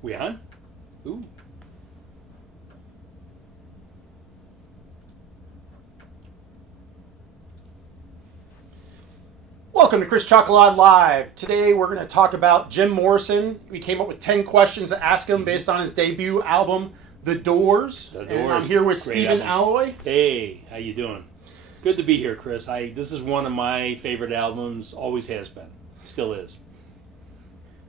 We on? Ooh. Welcome to Chris Chocolaad Live. Today we're going to talk about Jim Morrison. We came up with 10 questions to ask him based on his debut album, The Doors. The Doors. And I'm here with Great Stephen album. Alloy. Hey, how you doing? Good to be here, Chris. This is one of my favorite albums. Always has been. Still is.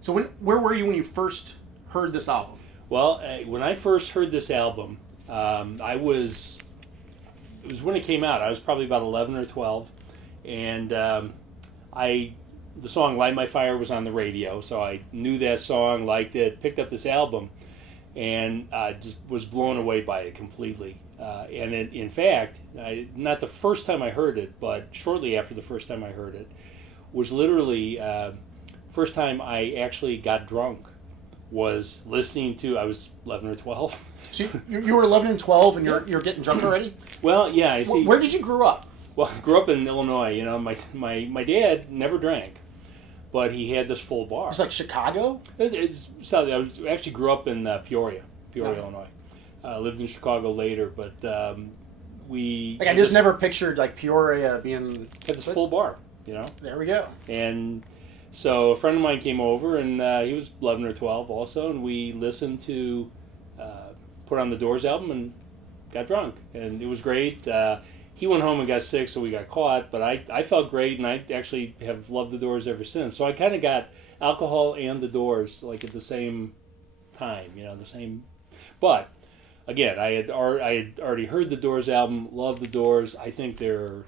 So where were you when you first heard this album? Well, when I first heard this album, it was when it came out. I was probably about 11 or 12, and the song "Light My Fire" was on the radio, so I knew that song, liked it, picked up this album, and just was blown away by it completely. And in fact, not the first time I heard it, but shortly after the first time I heard it, was literally first time I actually got drunk. Was listening to, I was 11 or 12. So you were 11 and 12 and you're getting drunk already? Well, yeah, I see. Where did you grow up? Well, I grew up in Illinois. You know, my dad never drank, but he had this full bar. It's like Chicago? It's south. I actually grew up in Peoria, No. Illinois. Lived in Chicago later, but we I just never pictured like Peoria being... had this full bar, you know. There we go. And so a friend of mine came over, and he was 11 or 12 also, and we listened to put on the Doors album and got drunk, and it was great. He went home and got sick, so we got caught, but I felt great, and I actually have loved the Doors ever since. So I kind of got alcohol and the Doors like at the same time, you know, the same. But again, I had already heard the Doors album, loved the Doors. I think they're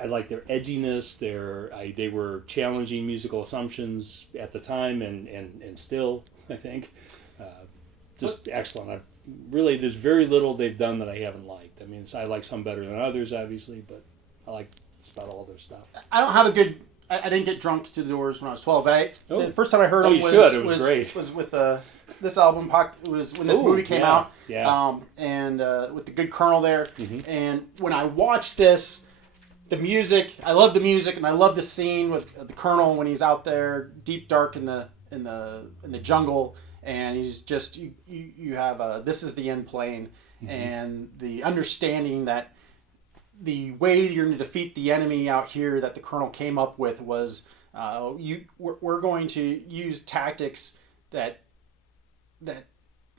I like their edginess. They were challenging musical assumptions at the time, and still, I think, just excellent. Really, there's very little they've done that I haven't liked. I mean, I like some better than others, obviously, but I like just about all their stuff. I don't have a good... I didn't get drunk to the Doors when I was 12, but the first time I heard Oh, them you should. It was great. was with this album. It was when this movie came out, and with the good Colonel there. Mm-hmm. And when I watched this, the music, I love the music, and I love the scene with the Colonel when he's out there, deep dark in the jungle, and he's just you have "This Is the End" playing, mm-hmm. and the understanding that the way you're going to defeat the enemy out here that the Colonel came up with was we're going to use tactics that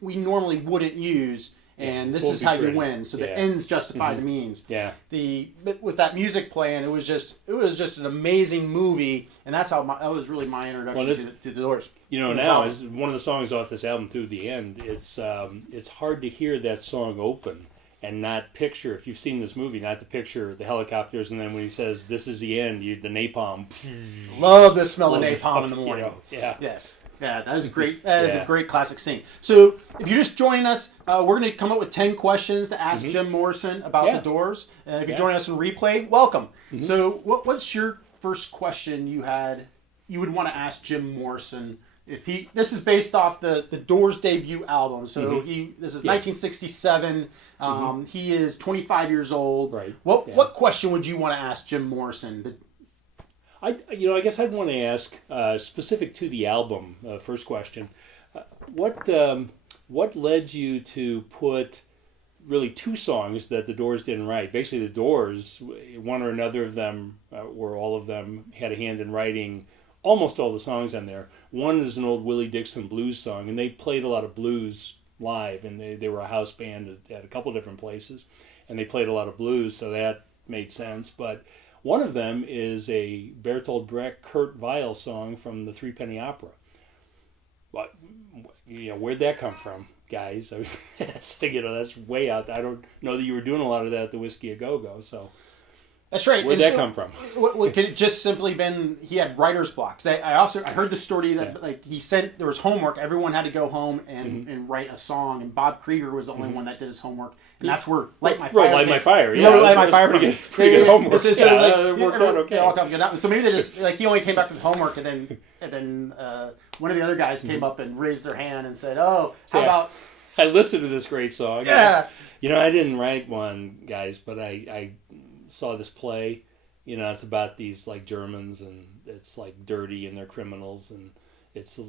we normally wouldn't use, and this is how you win. So the ends justify the means. Yeah. But with that music playing, it was just an amazing movie, and that was really my introduction to the Doors. You know, now is one of the songs off this album too. The end. It's hard to hear that song open and not picture, if you've seen this movie, not to picture the helicopters, and then when he says, "This is the end," the napalm. Love the smell of napalm in the morning. You know, yeah. Yes. Yeah, that is great. That is a great classic scene. So, if you're just joining us, we're going to come up with 10 questions to ask Jim Morrison about the Doors. And if you're joining us in replay, welcome. Mm-hmm. So, what's your first question you would want to ask Jim Morrison? This is based off the Doors debut album. So this is 1967. He is 25 years old. Right. What question would you want to ask Jim Morrison? I guess I'd want to ask, specific to the album, first question, what led you to put really two songs that the Doors didn't write? Basically, the Doors, one or another of them, or all of them, had a hand in writing almost all the songs on there. One is an old Willie Dixon blues song, and they played a lot of blues live, and they were a house band at a couple different places, and they played a lot of blues, so that made sense. But one of them is a Bertolt Brecht Kurt Weill song from the Threepenny Opera. But where'd that come from, guys? I mean, that's way out there. I don't know that you were doing a lot of that at the Whisky A Go Go, so that's right. Where'd that come from? Could it just simply been he had writer's block? I heard the story that like he said there was homework. Everyone had to go home and write a song, and Bob Krieger was the only one that did his homework, and that's where Light My Fire. Light My Fire. Yeah, Light My Fire. Pretty good homework. It worked out okay. So maybe they just like he only came back with homework, and then one of the other guys came up and raised their hand and said, "Oh, how about?" I listened to this great song. Yeah. I didn't write one, guys, but I saw this play. It's about these like Germans, and it's like dirty and they're criminals, and it's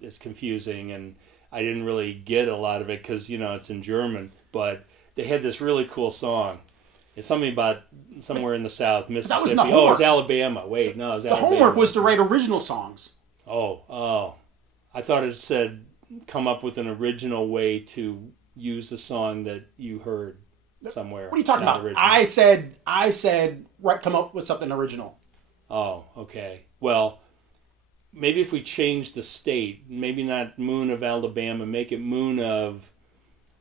it's confusing, and I didn't really get a lot of it because it's in German. But they had this really cool song. It's something about somewhere in the South, Mississippi. That was in the homework. Oh, it's Alabama. Wait, no, it was Alabama. The homework was to write original songs. Oh. I thought it said come up with an original way to use the song that you heard somewhere. What are you talking about? Original. I said, come up with something original. Oh, okay. Well, maybe if we change the state, maybe not Moon of Alabama, make it Moon of,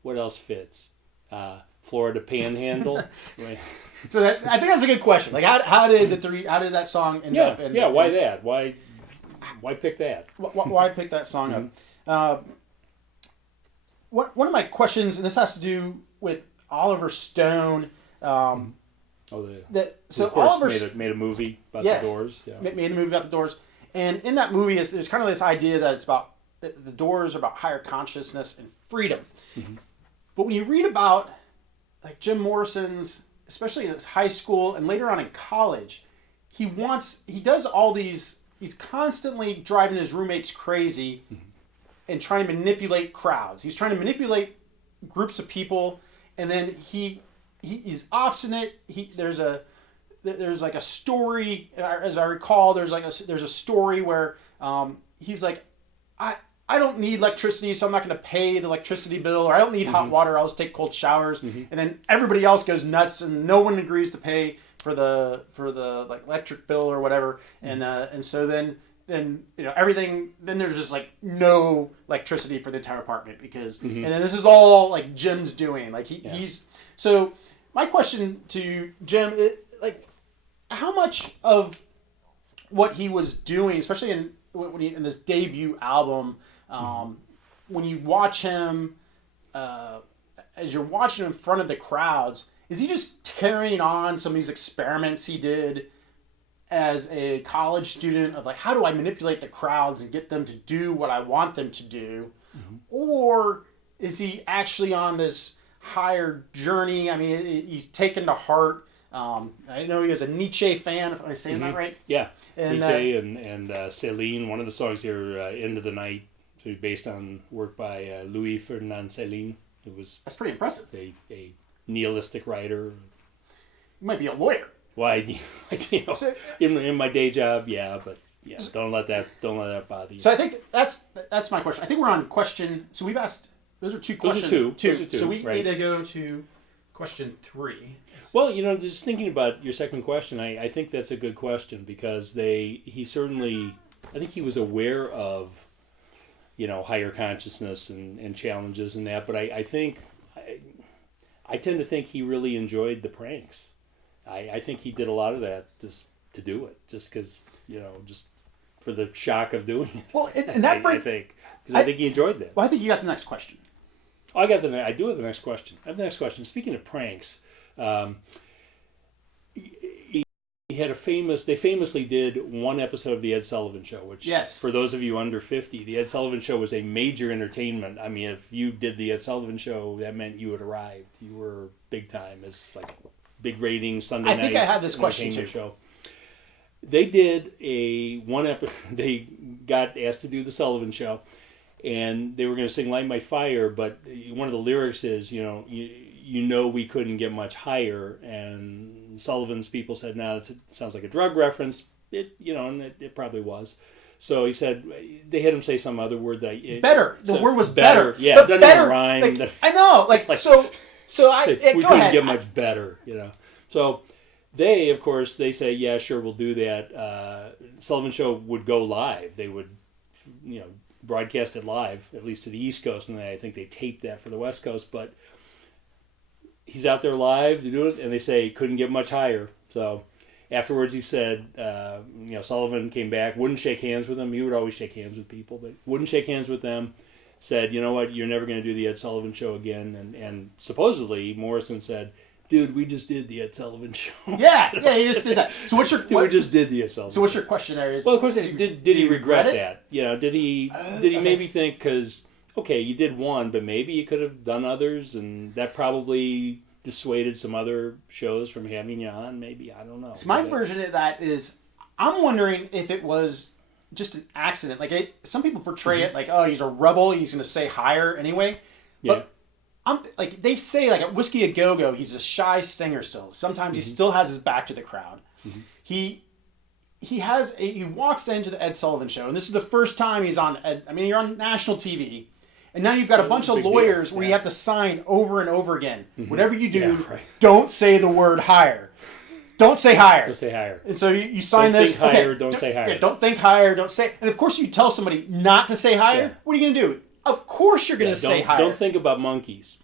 what else fits? Florida Panhandle. So I think that's a good question. Like, how did that song end up? Why that? Why pick that? Why pick that song up? One of my questions, and this has to do with Oliver Stone. Oliver made a movie about the Doors. Yeah. Made a movie about the Doors, and in that movie, there's kind of this idea that it's about the Doors are about higher consciousness and freedom. Mm-hmm. But when you read about like Jim Morrison's, especially in his high school and later on in college, he does all these. He's constantly driving his roommates crazy and trying to manipulate crowds. He's trying to manipulate groups of people, and then he's obstinate. There's like a story, as I recall. There's a story where he's like, I don't need electricity, so I'm not going to pay the electricity bill, or I don't need hot water, I'll just take cold showers. And then everybody else goes nuts, and no one agrees to pay for the like electric bill or whatever. And so then everything. Then there's just like no electricity for the entire apartment because. And then this is all like Jim's doing. Like he's. So my question to Jim, like, how much of what he was doing, especially in this debut album. When you watch him, as you're watching him in front of the crowds, is he just carrying on some of these experiments he did as a college student of like, how do I manipulate the crowds and get them to do what I want them to do? Or is he actually on this higher journey? I mean, he's taken to heart. I know he was a Nietzsche fan, if I'm saying that right. Yeah, and, Nietzsche and Celine, one of the songs here, End of the Night, based on work by Louis Ferdinand Celine, who was... That's pretty impressive. A nihilistic writer. You might be a lawyer. Why, so, in my day job, but don't let that bother you. So I think that's my question. I think we're on question... So we've asked... Those are two questions. Those are two. So we need to go to question 3. Well, just thinking about your second question, I think that's a good question because he certainly... I think he was aware of higher consciousness and challenges and that, but I think I tend to think he really enjoyed the pranks. I think he did a lot of that just to do it, just because just for the shock of doing it. Well, and that I think he enjoyed that. Well, I think you got the next question. I do have the next question. I have the next question. Speaking of pranks, they famously did one episode of the Ed Sullivan Show, which, for those of you under 50, the Ed Sullivan Show was a major entertainment. I mean, if you did the Ed Sullivan Show, that meant you had arrived. You were big time. It's like big ratings Sunday night. I think I have this question too. Show. They did they got asked to do the Sullivan Show, and they were going to sing "Light My Fire," but one of the lyrics is, we couldn't get much higher, and Sullivan's people said, "No, it sounds like a drug reference." And it probably was. So he said they had him say some other word better. The word was better. Yeah, it doesn't even rhyme. I know. We couldn't get much better. So they, of course, they say, "Yeah, sure, we'll do that." Sullivan Show would go live. They would, broadcast it live, at least to the East Coast, and I think they taped that for the West Coast, but he's out there live to do it, and they say couldn't get much higher. So afterwards he said, Sullivan came back, wouldn't shake hands with them. He would always shake hands with people, but wouldn't shake hands with them. Said, you know what, you're never going to do the Ed Sullivan Show again. And supposedly Morrison said, dude, we just did the Ed Sullivan Show. Yeah, he just did that. So we just did the Ed Sullivan Show. So what's your question there? Well, of course, did he regret that? Did he maybe think, because, okay, you did one, but maybe you could have done others, and that probably dissuaded some other shows from having you on, maybe, I don't know. So my version of that is, I'm wondering if it was just an accident. Like some people portray it like, oh, he's a rebel. He's going to say higher anyway. But like they say, like at Whisky A Go Go, he's a shy singer still. Sometimes he still has his back to the crowd. He walks into the Ed Sullivan Show, and this is the first time he's on Ed. I mean, you're on national TV, and now you've got a bunch of lawyers where you have to sign over and over again. Whatever you do, don't say the word higher. Don't say higher. Don't say higher. And so you sign don't this. Think higher, don't say higher. Yeah, don't think higher. Don't say. And of course, you tell somebody not to say higher. Yeah. What are you going to do? Of course, you're going to say higher. Don't think about monkeys.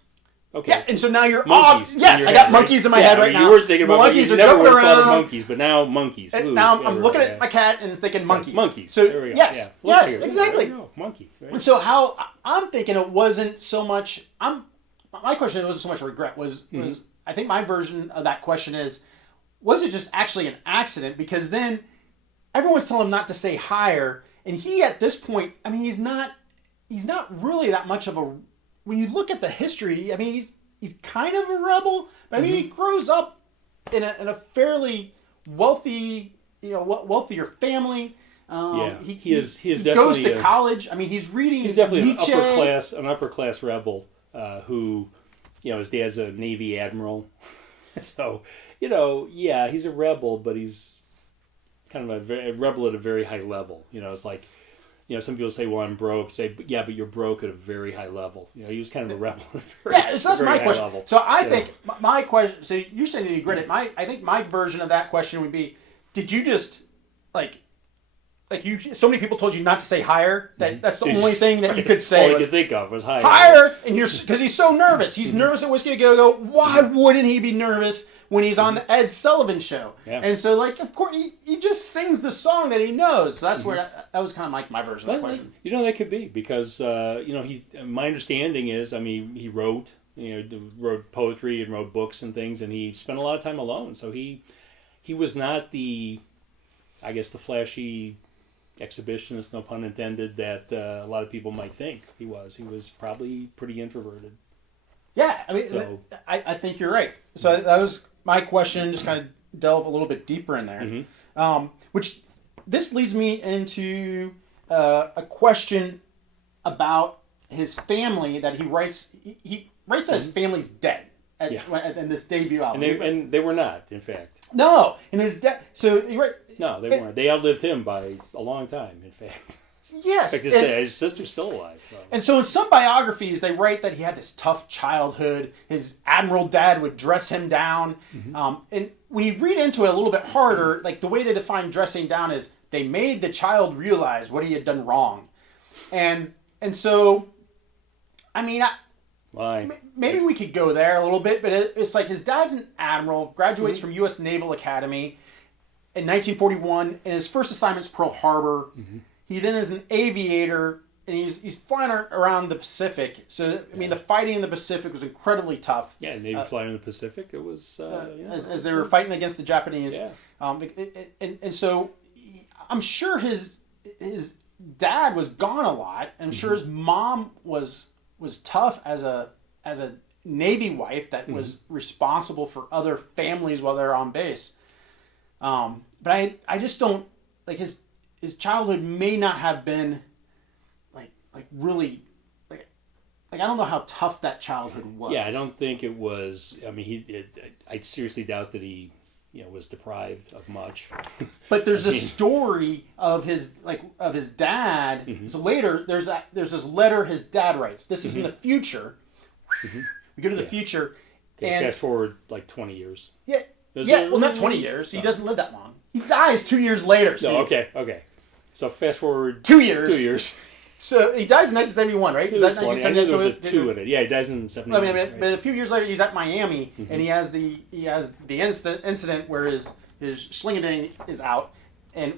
Okay. Yeah, and so now you're monkeys. Yes, I got monkeys in my head right now. You were thinking about monkeys. You Never would have thought of around. monkeys, but now monkeys. And now I'm looking at my cat and it's thinking monkey. Monkeys. So there we go. yes, yes, exactly. Monkey. Right? And so how I'm thinking it wasn't so much. My question wasn't so much regret. Was I think my version of that question is, was it just actually an accident? Because then everyone's telling him not to say higher, and he at this point, I mean, he's not really that much of a. When you look at the history, I mean, he's kind of a rebel, but I mean, he grows up in a fairly wealthy, wealthier family. He goes to college. I mean, he's reading. He's definitely Nietzsche. an upper class rebel who, his dad's a Navy admiral, so he's a rebel, but he's kind of a rebel at a very high level. It's like. Some people say, well, I'm broke. Say, yeah, but you're broke at a very high level. He was kind of a rebel at a very, so that's my question. Level. So I think my question, so you're saying you regret it. I think my version of that question would be, did you just, so many people told you not to say higher, that's the only thing that you could say. All you could think of was higher. Higher, and because he's so nervous. He's nervous at Whisky A Go Go. Why wouldn't he be nervous when he's on the Ed Sullivan Show? Yeah. And so, of course, he just sings the song that he knows. So that's where that was kind of my version of the question. That could be because my understanding is, he wrote poetry and wrote books and things, and he spent a lot of time alone. So he was not the flashy exhibitionist, no pun intended, that a lot of people might think he was. He was probably pretty introverted. Yeah, I think you're right. So that was my question, just kind of delve a little bit deeper in there. Which this leads me into a question about his family that he writes. He writes that his family's dead in this debut album. And they were not, in fact. No, and his dad. So he No, they weren't. They outlived him by a long time, in fact. Yes. Like to say, his sister's still alive. So. And so in some biographies, they write that he had this tough childhood. His admiral dad would dress him down. And when you read into it a little bit harder, the way they define dressing down is they made the child realize what he had done wrong. And so, maybe we could go there a little bit, but it's like his dad's an admiral, graduates from U.S. Naval Academy in 1941, and his first assignment's Pearl Harbor. He then is an aviator, and he's flying around the Pacific. So, the fighting in the Pacific was incredibly tough. Yeah, Navy flying in the Pacific, it was... as they were fighting against the Japanese. Yeah. And so, I'm sure his dad was gone a lot. I'm sure his mom was tough as a Navy wife that was responsible for other families while they're on base. But I just don't... His childhood may not have been really I don't know how tough that childhood was. Yeah, I don't think it was. I seriously doubt that he was deprived of much. But there's a story of his dad. So later there's this letter his dad writes. This is in the future. We go to the future, and fast forward 20 years. Yeah. Well, not 20 years. He doesn't live that long. He dies 2 years later. So okay. So fast forward 2 years. 2 years. So he dies in 1971, right? Is that 1971? I knew there was a 2 in it. Yeah, he dies in 71. But a few years later, he's at Miami, and he has the incident where his schlingading is out,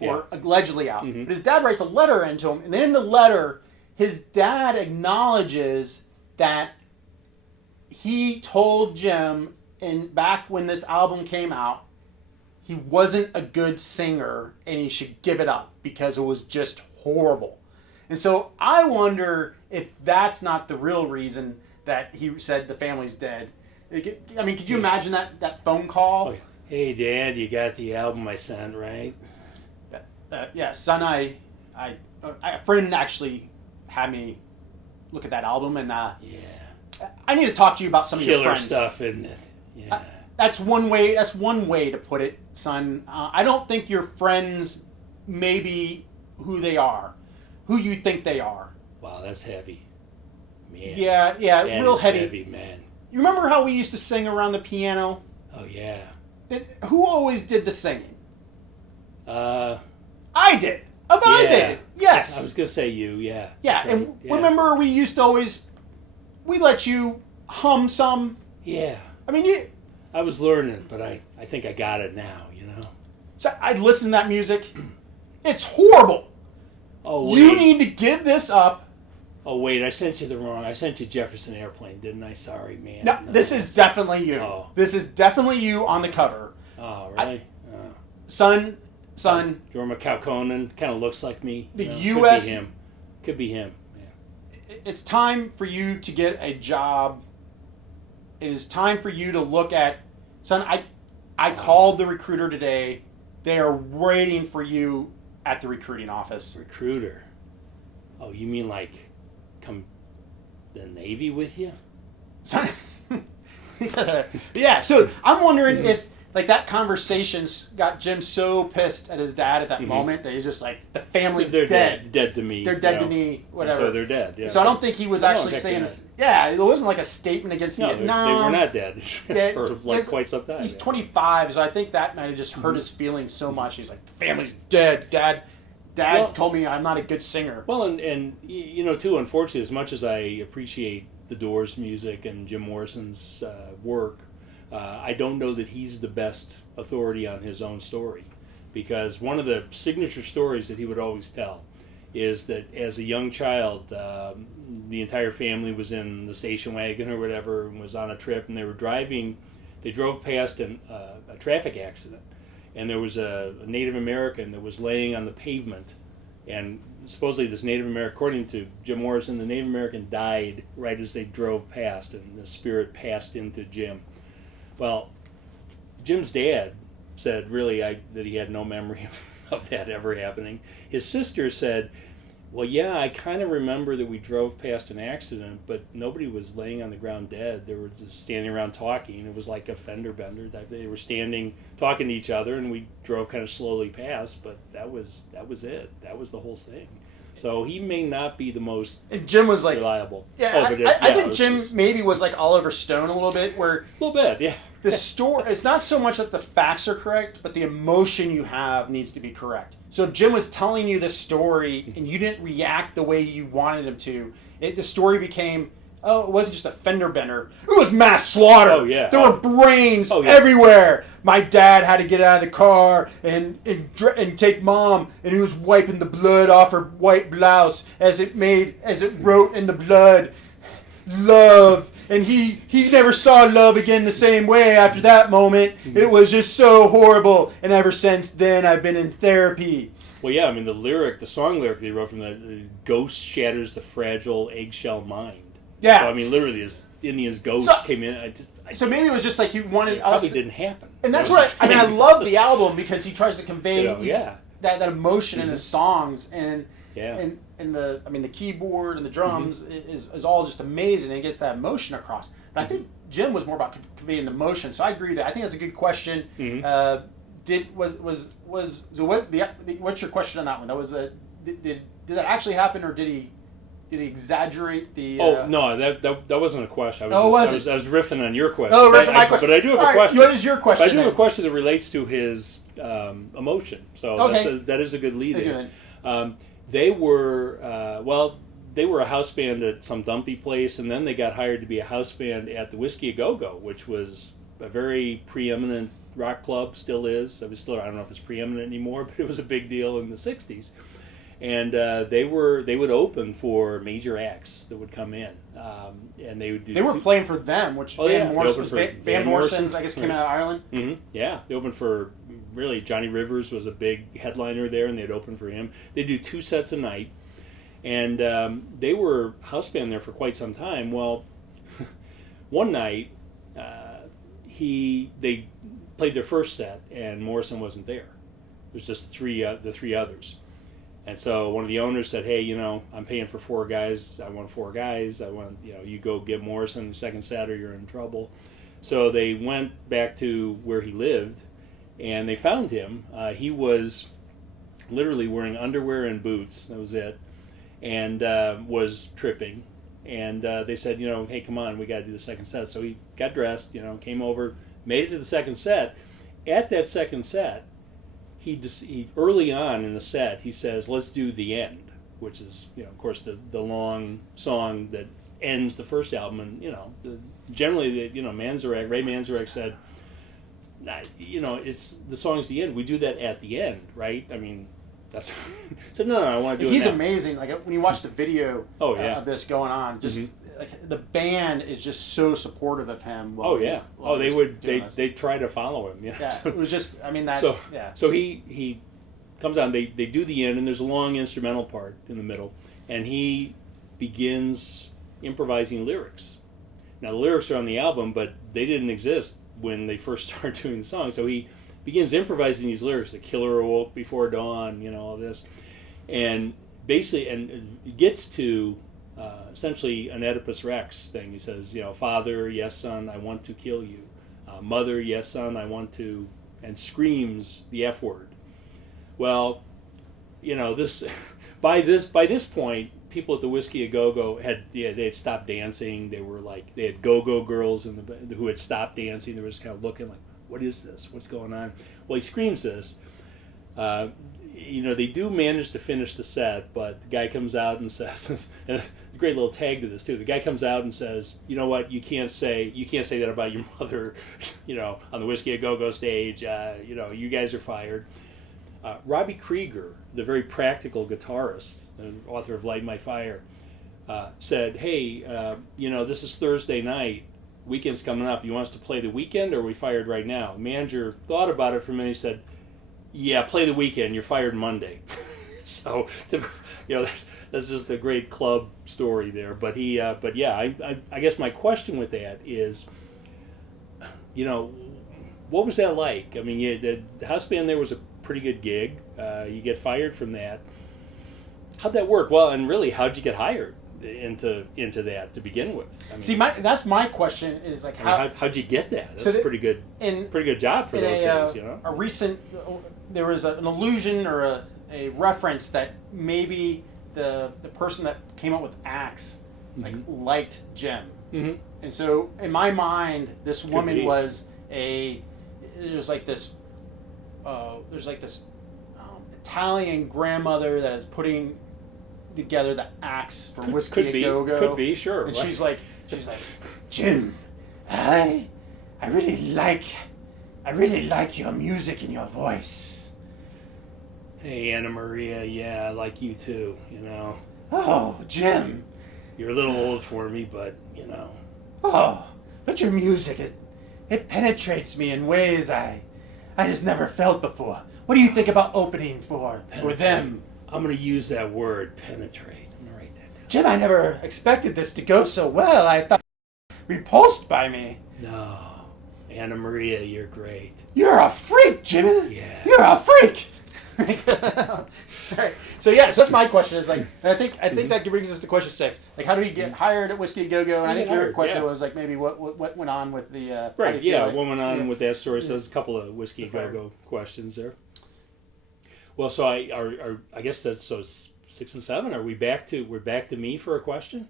or allegedly out. But his dad writes a letter into him, and in the letter, his dad acknowledges that he told Jim, back when this album came out, he wasn't a good singer and he should give it up because it was just horrible. And so I wonder if that's not the real reason that he said the family's dead. Could you imagine that phone call? Oh, yeah. Hey, Dad, you got the album I sent, right? Yeah, son, a friend actually had me look at that album, and I need to talk to you about some of your friends. Killer stuff, isn't it? Yeah. That's one way. That's one way to put it, son. I don't think your friends may be who they are, who you think they are. Wow, that's heavy, man. Yeah, Man, real it's heavy. man. You remember how we used to sing around the piano? Oh yeah. Who always did the singing? I did. I did. Yes. I was gonna say you. Yeah. Yeah, Right. and remember we used to always, we let you hum some. Yeah. I mean, I was learning, but I think I got it now. So I'd listen to that music. It's horrible. Oh wait. You need to give this up. Oh wait, I sent you Jefferson Airplane, didn't I? Sorry, man. No, this is definitely you. Oh. This is definitely you on the cover. Oh really? Son. Jorma Kaukonen kind of looks like me. The U.S. Could be him. Yeah. It's time for you to get a job. It is time for you to look at, son. I called the recruiter today. They are waiting for you at the recruiting office. Recruiter? Oh, you mean like come the Navy with you? Son, yeah. So I'm wondering if like that conversation's got Jim so pissed at his dad at that moment that he's just like, the family's dead. Dead to me. They're dead to me. Whatever. So they're dead. Yeah. So I don't think he was actually saying this. Yeah, it wasn't like a statement against Vietnam. They were not dead for like quite some time. He's 25, so I think that might have just hurt his feelings so much. He's like, the family's dead. Dad told me I'm not a good singer. Well, and too, unfortunately, as much as I appreciate the Doors music and Jim Morrison's work, I don't know that he's the best authority on his own story, because one of the signature stories that he would always tell is that as a young child, the entire family was in the station wagon or whatever and was on a trip, and they drove past a traffic accident, and there was a Native American that was laying on the pavement, and supposedly this Native American, according to Jim Morrison, the Native American died right as they drove past, and the spirit passed into Jim. Well, Jim's dad said really that he had no memory of that ever happening. His sister said, well, yeah, I kind of remember that we drove past an accident, but nobody was laying on the ground dead. They were just standing around talking. It was like a fender bender. They were standing, talking to each other, and we drove kind of slowly past, but that was it. That was the whole thing. So he may not be the most Jim was like reliable. Yeah, I think Jim maybe was like Oliver Stone a little bit, where a little bit, yeah. The story, it's not so much that the facts are correct, but the emotion you have needs to be correct. So if Jim was telling you this story and you didn't react the way you wanted him to, the story became, it wasn't just a fender bender. It was mass slaughter. Oh, yeah. There were brains everywhere. My dad had to get out of the car and take mom, and he was wiping the blood off her white blouse as it wrote in the blood, love. And he never saw love again the same way after that moment. It was just so horrible. And ever since then, I've been in therapy. Well, yeah, I mean, the song lyric they wrote from the ghost shatters the fragile eggshell mind. Yeah. So, I mean, literally, this Indian's ghost came in. So maybe it was just like he wanted us. Probably didn't happen. And that's what I love the album, because he tries to convey that emotion in his songs, and the keyboard and the drums is all just amazing, and it gets that emotion across. But I think Jim was more about conveying the emotion. So I agree with that. I think that's a good question. What's your question on that one? That was did that actually happen, or did he exaggerate the? No, that wasn't a question. I was riffing on your question. Oh, riffing my question. But I do have a question. What is your question? I do have a question that relates to his emotion. So that is a good lead-in. They were a house band at some dumpy place, and then they got hired to be a house band at the Whisky A Go Go, which was a very preeminent rock club. Still is. I don't know if it's preeminent anymore, but it was a big deal in the '60s. And they would open for major acts that would come in, and they would do. They were playing for them, which Van Morrison's, I guess, came out of Ireland. Mm-hmm. Yeah, they opened for Johnny Rivers was a big headliner there, and they'd open for him. They do 2 sets a night, and they were house band there for quite some time. Well, one night they played their first set, and Morrison wasn't there. It was just the three others. And so one of the owners said, hey, I'm paying for 4 guys. I want 4 guys. I want, you go get Morrison the second set or you're in trouble. So they went back to where he lived, and they found him. He was literally wearing underwear and boots. That was it. And was tripping. And they said, hey, come on, we got to do the second set. So he got dressed, came over, made it to the second set. At that second set, he early on in the set, he says, let's do The End, which is, of course, the long song that ends the first album. And, generally, Manzarek, Ray Manzarek said, it's the song's The End. We do that at the end, right? I mean, that's so no, I want to do it. He's now. Amazing. Like when you watch the video of this going on, just like the band is just so supportive of him. They try to follow him. Yeah, it was just. I mean that. So he comes on. They do The End, and there's a long instrumental part in the middle, and he begins improvising lyrics. Now the lyrics are on the album, but they didn't exist when they first started doing the song. So he begins improvising these lyrics. The killer awoke before dawn. All this, and basically, and it gets to essentially an Oedipus Rex thing. He says, Father, yes, son, I want to kill you. Mother, yes, son, I want to, and screams the F word. Well, this by this point, people at the Whisky A Go Go they had stopped dancing. They had go-go girls who had stopped dancing. They were just kind of looking like, what is this? What's going on? Well, he screams this. They do manage to finish the set, but the guy comes out and says, and a great little tag to this too. The guy comes out and says, you know what? You can't say that about your mother, on the Whisky A Go Go stage. You guys are fired. Robbie Krieger, the very practical guitarist and author of Light My Fire, said, hey, this is Thursday night. Weekend's coming up. You want us to play the weekend, or are we fired right now? The manager thought about it for a minute. He said, yeah, play the weekend. You're fired Monday. So, that's just a great club story there. But I guess my question with that is, what was that like? I mean, the house band there was a pretty good gig. You get fired from that. How'd that work? Well, and really, how'd you get hired into that to begin with? I mean, see, that's my question is like how'd you get that? That's a pretty good job for those guys. A recent there was an allusion or a reference that maybe the person that came up with Axe liked Jim, and so in my mind, this woman was there's like this Italian grandmother that is putting together the Axe from Whisky A Go Go. Could be, sure. And she's like, Jim, I really like your music and your voice. Hey, Anna Maria, yeah, I like you too. Oh, Jim, you're a little old for me, but Oh, but your music it penetrates me in ways I just never felt before. What do you think about opening for them? I'm going to use that word, penetrate. I'm going to write that down. Jim, I never expected this to go so well. I thought you were repulsed by me. No. Anna Maria, you're great. You're a freak, Jimmy. Yeah. You're a freak. Right. So that's my question. Is like, and I think that brings us to question 6. Like, how do we get hired at Whisky A Go Go? And I think your question was like maybe what went on with the right. Yeah, what went on with that story? So there's a couple of Whisky A Go Go questions there. Well, so I guess that's 6 and 7. We're back to me for a question.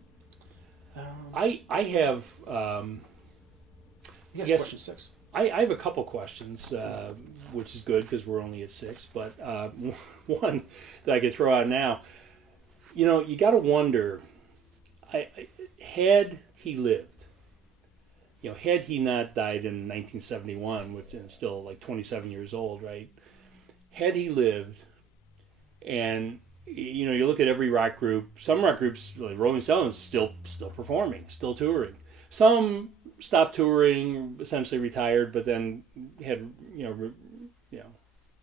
I have. I guess question 6. I have a couple questions, which is good because we're only at 6. But one that I could throw out now, you got to wonder, had he lived, had he not died in 1971, which is still like 27 years old, right? Had he lived, and you look at every rock group. Some rock groups, like Rolling Stones, still performing, still touring. Some stopped touring, essentially retired, but then had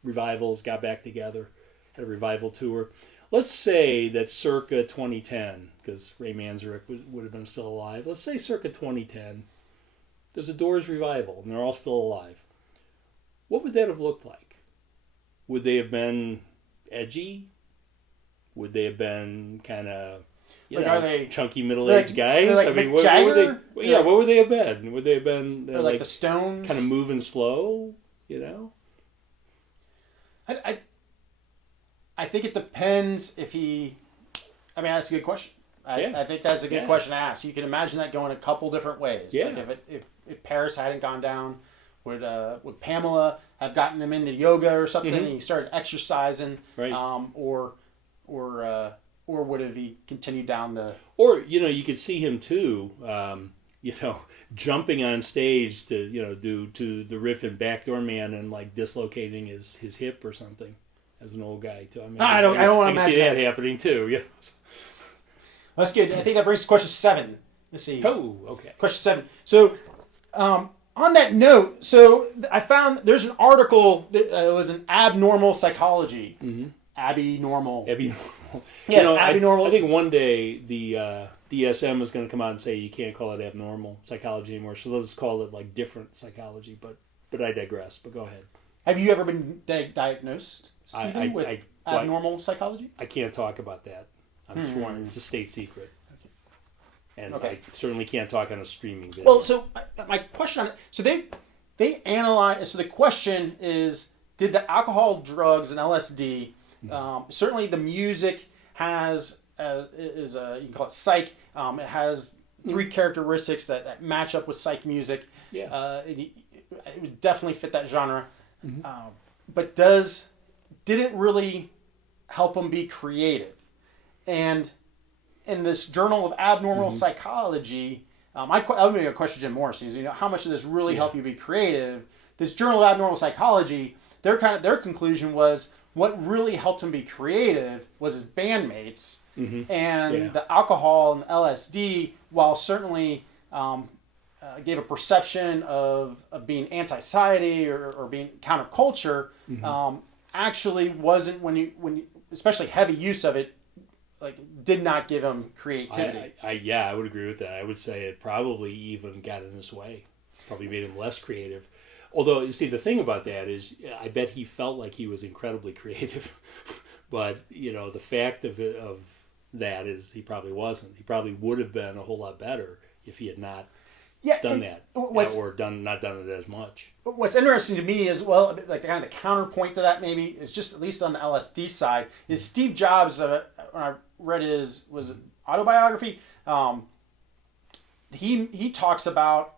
revivals, got back together, had a revival tour. Let's say that circa 2010, because Ray Manzarek would have been still alive. Let's say circa 2010, there's a Doors revival, and they're all still alive. What would that have looked like? Would they have been edgy? would they have been kind of are they chunky middle-aged guys? Like I mean, what would they? Yeah, what would they have been? Would they have been like the Stones, kind of moving slow? I think it depends if he. I mean, that's a good question. I think that's a good question to ask. You can imagine that going a couple different ways. Yeah. Like if Paris hadn't gone down, would Pamela have gotten him into yoga or something, and he started exercising, right? Or would have he continued down the? Or you could see him too. Jumping on stage to do to the riff in Backdoor Man and like dislocating his hip or something as an old guy too. I mean, I don't want to imagine see that happening too. Yeah. That's good. I think that brings us to question 7. Let's see. Oh, okay. Question 7. So, on that note, I found there's an article that was an abnormal psychology. Mm-hmm. Abnormal. Yes, abnormal. I think one day the DSM is going to come out and say you can't call it abnormal psychology anymore. So let's call it like different psychology. But I digress. But go ahead. Have you ever been diagnosed, Stephen, with abnormal psychology? I can't talk about that. I'm sworn. It's a state secret. And I certainly can't talk on a streaming video. Well, so my question on it, so they analyze, so the question is, did the alcohol, drugs, and LSD, certainly the music has, you can call it psych, it has 3 characteristics that match up with psych music. Yeah. It would definitely fit that genre. Mm-hmm. But did it really help them be creative? And in this Journal of Abnormal Psychology, I'm going to question Jim Morrison. Is, how much did this really help you be creative? This Journal of Abnormal Psychology, their conclusion was what really helped him be creative was his bandmates, and the alcohol and LSD, while certainly gave a perception of being anti-society or being counterculture, actually wasn't when you especially heavy use of it. Like, did not give him creativity. I would agree with that. I would say it probably even got in his way. Probably made him less creative. Although, you see, the thing about that is, I bet he felt like he was incredibly creative. But, the fact of that is he probably wasn't. He probably would have been a whole lot better if he had not done that. Or not done it as much. What's interesting to me as well, like kind of the counterpoint to that maybe, is just at least on the LSD side, is Steve Jobs, when I read his autobiography, he talks about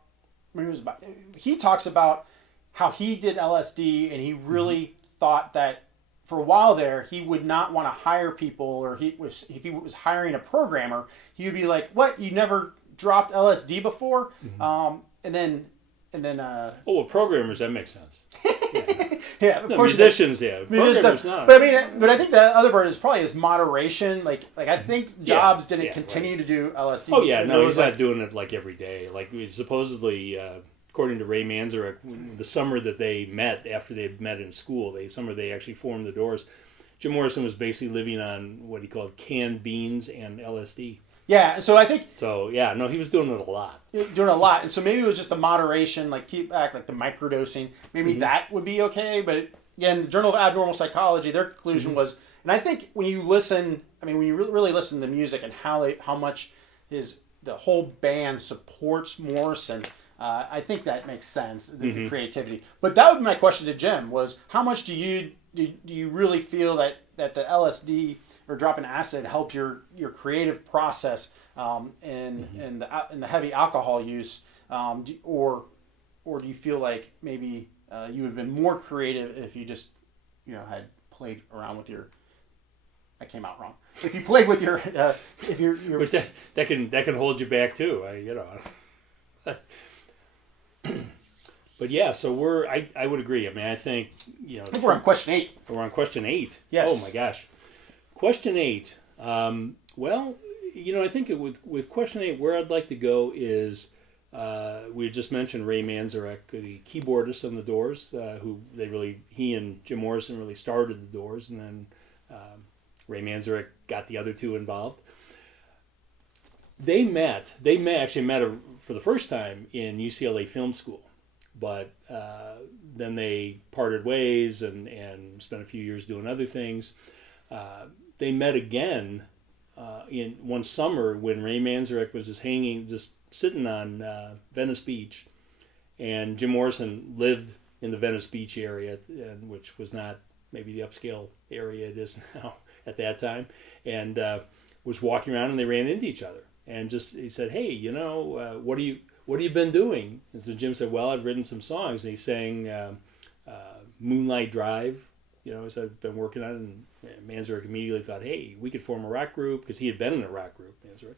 how he did LSD, and he really thought that for a while there he would not want to hire people, or if he was hiring a programmer, he would be like, "What, you never dropped LSD before?" And then well, programmers, that makes sense. Yeah, of course. Musicians, programmers not. But I think the other part is probably his moderation. Like I think Jobs didn't continue to do LSD. Oh yeah, no, he's not doing it like every day. Like supposedly, according to Ray Manzarek, the summer that they met after they met in school, they actually formed the Doors. Jim Morrison was basically living on what he called canned beans and LSD. Yeah, so I think... So, yeah, no, he was doing it a lot. And so maybe it was just the moderation, like the microdosing. Maybe that would be okay, but again, the Journal of Abnormal Psychology, their conclusion was... And I think when you listen... when you really listen to the music and how much the whole band supports Morrison, I think that makes sense, the creativity. But that would be my question to Jim, was how much do you really feel that the LSD... or dropping acid helped your creative process in the heavy alcohol use, or do you feel like maybe you would have been more creative if you just had played around with your... I came out wrong. If you played with your if your which that can hold you back too. But yeah, so I would agree. I think I think we're on question 8. We're on question 8. Yes. Oh my gosh. Question 8. Well, I think with question 8, where I'd like to go is we just mentioned Ray Manzarek, the keyboardist on the Doors, he and Jim Morrison really started the Doors, and then Ray Manzarek got the other two involved. They actually met for the first time in UCLA Film School, but then they parted ways and spent a few years doing other things. they met again in one summer when Ray Manzarek was just sitting on Venice Beach, and Jim Morrison lived in the Venice Beach area, which was not maybe the upscale area it is now at that time, and was walking around, and they ran into each other, and he said, "Hey, what have you been doing?" And so Jim said, "Well, I've written some songs," and he sang Moonlight Drive. As I've been working on it, and Manzarek immediately thought, hey, we could form a rock group, because he had been in a rock group, Manzarek.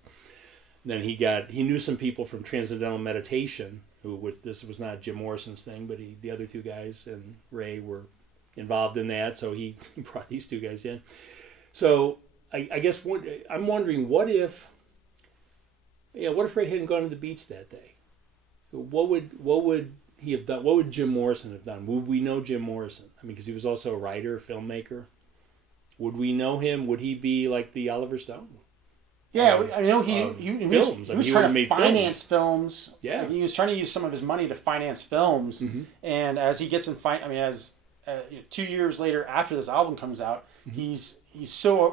Then he knew some people from Transcendental Meditation, this was not Jim Morrison's thing, but the other two guys and Ray were involved in that, so he brought these two guys in. So I guess I'm wondering, what if Ray hadn't gone to the beach that day? What would he have done? What would Jim Morrison have done? Would we know Jim Morrison? I mean, because he was also a writer, filmmaker. Would we know him? Would he be like the Oliver Stone? Yeah, I know he was trying to finance films. Yeah, he was trying to use some of his money to finance films. Mm-hmm. And as he gets 2 years later after this album comes out, mm-hmm.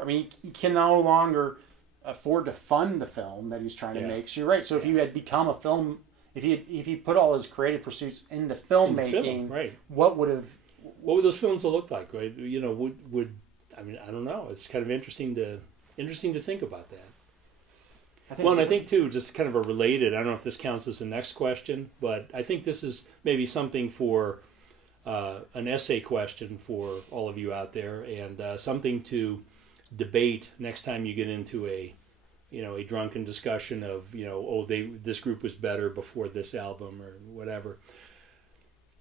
he can no longer afford to fund the film that he's trying to make. So you're right. So if he had become a film. If he put all his creative pursuits into filmmaking, right. What would those films have looked like? Right? I don't know. It's kind of interesting to think about that. I think too, just kind of a related. I don't know if this counts as the next question, but I think this is maybe something for an essay question for all of you out there, and something to debate next time you get into a drunken discussion of, this group was better before this album or whatever.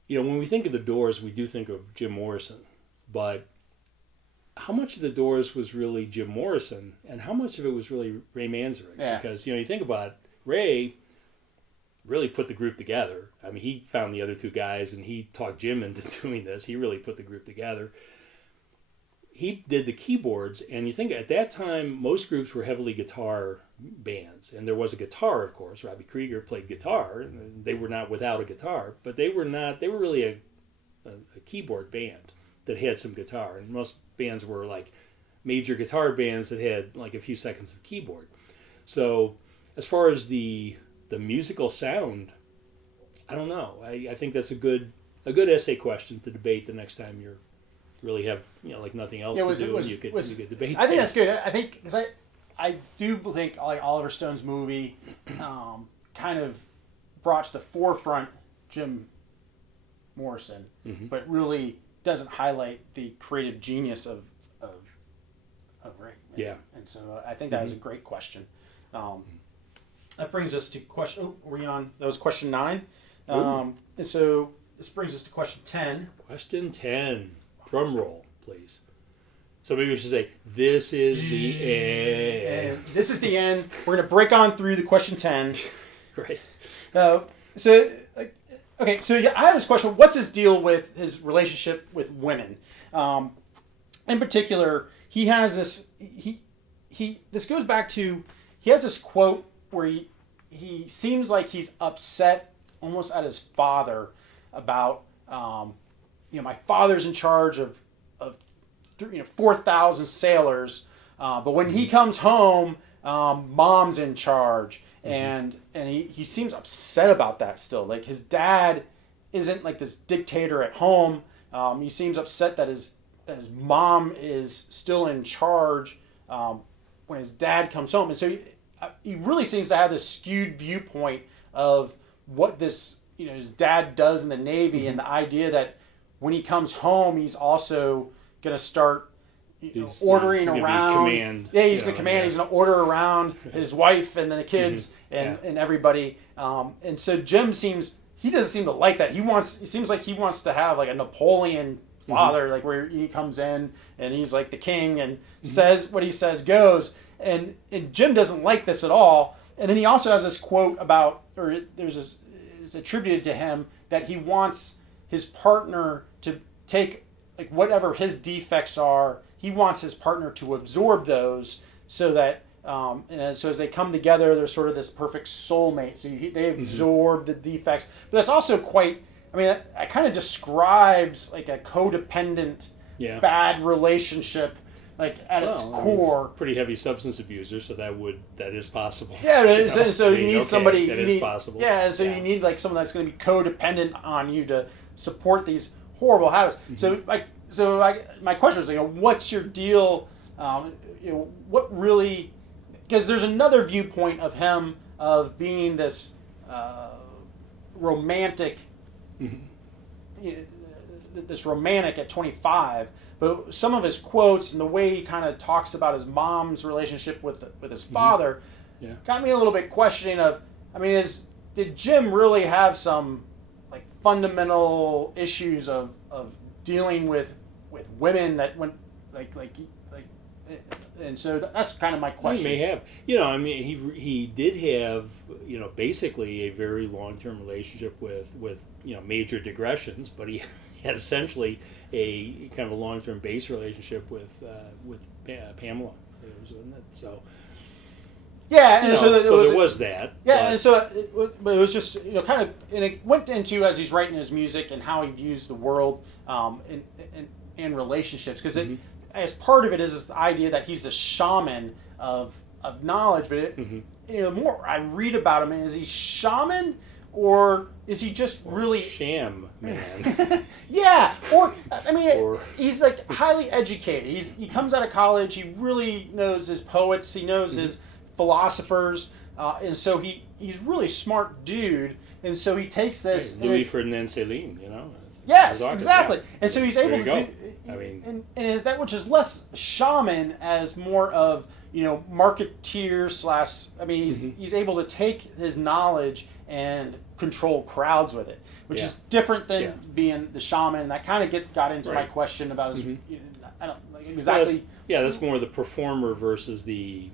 When we think of the Doors, we do think of Jim Morrison, but how much of the Doors was really Jim Morrison, and how much of it was really Ray Manzarek? Yeah. Because, you think about it, Ray really put the group together. I mean, he found the other two guys, and he talked Jim into doing this. He really put the group together. He did the keyboards, and you think at that time, most groups were heavily guitar bands. And there was a guitar, of course. Robbie Krieger played guitar, and they were not without a guitar, but they were really a keyboard band that had some guitar. And most bands were like major guitar bands that had like a few seconds of keyboard. So as far as the musical sound, I don't know. I think that's a good essay question to debate the next time you're really have like nothing else to do. You could debate. I think that's good. I think because I do think like Oliver Stone's movie kind of brought to the forefront Jim Morrison, mm-hmm. but really doesn't highlight the creative genius of Ray. Yeah, and so I think that is a great question. That brings us to question. Oh, were you on? That was question 9. And so this brings us to question 10. Question 10. Drum roll, please. So maybe we should say, this is the end. This is the end. We're going to break on through the question 10. Right. So I have this question. What's his deal with his relationship with women? In particular, he has this, this goes back to, he has this quote where he seems like he's upset almost at his father about, my father's in charge of 4,000 sailors, but when he comes home, mom's in charge, and he seems upset about that still. Like his dad isn't like this dictator at home. He seems upset that his mom is still in charge when his dad comes home, and so he really seems to have this skewed viewpoint of what this his dad does in the Navy, and the idea that when he comes home, he's also going to start ordering around. He's going to command. He's going to order around his wife and the kids and everybody. And so Jim doesn't seem to like that. It seems like he wants to have like a Napoleon father, like where he comes in and he's like the king and says what he says goes. And Jim doesn't like this at all. And then he also has this quote about, or it's attributed to him that he wants his partner to take like whatever his defects are. He wants his partner to absorb those so that so as they come together, they're sort of this perfect soulmate. So they absorb the defects. But that's also quite. I mean, that kind of describes like a codependent, bad relationship like at its Well, core. Pretty heavy substance abuser, so that is possible. Yeah, it is. You know? And so you need somebody. That you is need, possible. Yeah, and so you need like someone that's going to be codependent on you to support these horrible habits. My question is, what's your deal? What really? Because there's another viewpoint of him of being this romantic, this romantic at 25. But some of his quotes and the way he kind of talks about his mom's relationship with his father got me a little bit questioning of, did Jim really have some like fundamental issues of dealing with women that went like and so that's kind of my question. He may have, he did have, basically a very long-term relationship with major digressions, but he had essentially a kind of a long-term base relationship with Pamela. Wasn't it? So yeah, and so there was that. Yeah, and so but it was just kind of, and it went into as he's writing his music and how he views the world and relationships, because as part of it is the idea that he's a shaman of knowledge, but the more I read about him, is he shaman or is he just really sham man? Yeah, he's like highly educated. He comes out of college. He really knows his poets. He knows his philosophers, and so he's really smart dude. And so he takes this Louis Ferdinand Céline, Yes, exactly. Yeah. And so he's there able to do. And is that which is less shaman as more of marketeer / he's able to take his knowledge and control crowds with it, which is different than being the shaman. And that kind of got into my question about his. I don't exactly. That's more the performer versus the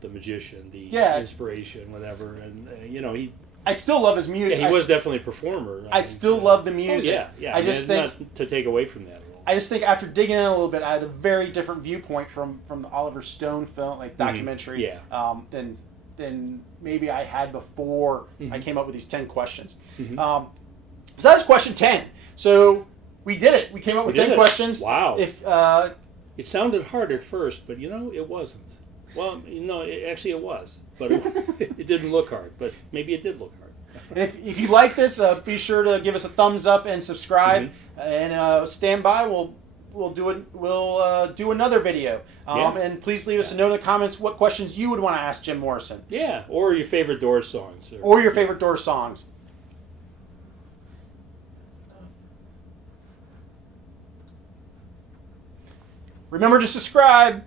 the magician, the inspiration, whatever. And he. I still love his music. Yeah, he was definitely a performer. I still love the music. Oh, yeah. I just think not to take away from that at all. I just think after digging in a little bit, I had a very different viewpoint from the Oliver Stone film, like documentary, than maybe I had before I came up with these 10 questions. So that's question 10. So we did it. We came up with 10 questions. Wow. It sounded hard at first, but it wasn't. Well, actually it was, but it didn't look hard. But maybe it did look hard. And if you like this, be sure to give us a thumbs up and subscribe, and stand by. We'll do another video. And please leave us a note in the comments what questions you would want to ask Jim Morrison. Yeah, or your favorite Doors songs. Or your favorite Doors songs. Remember to subscribe.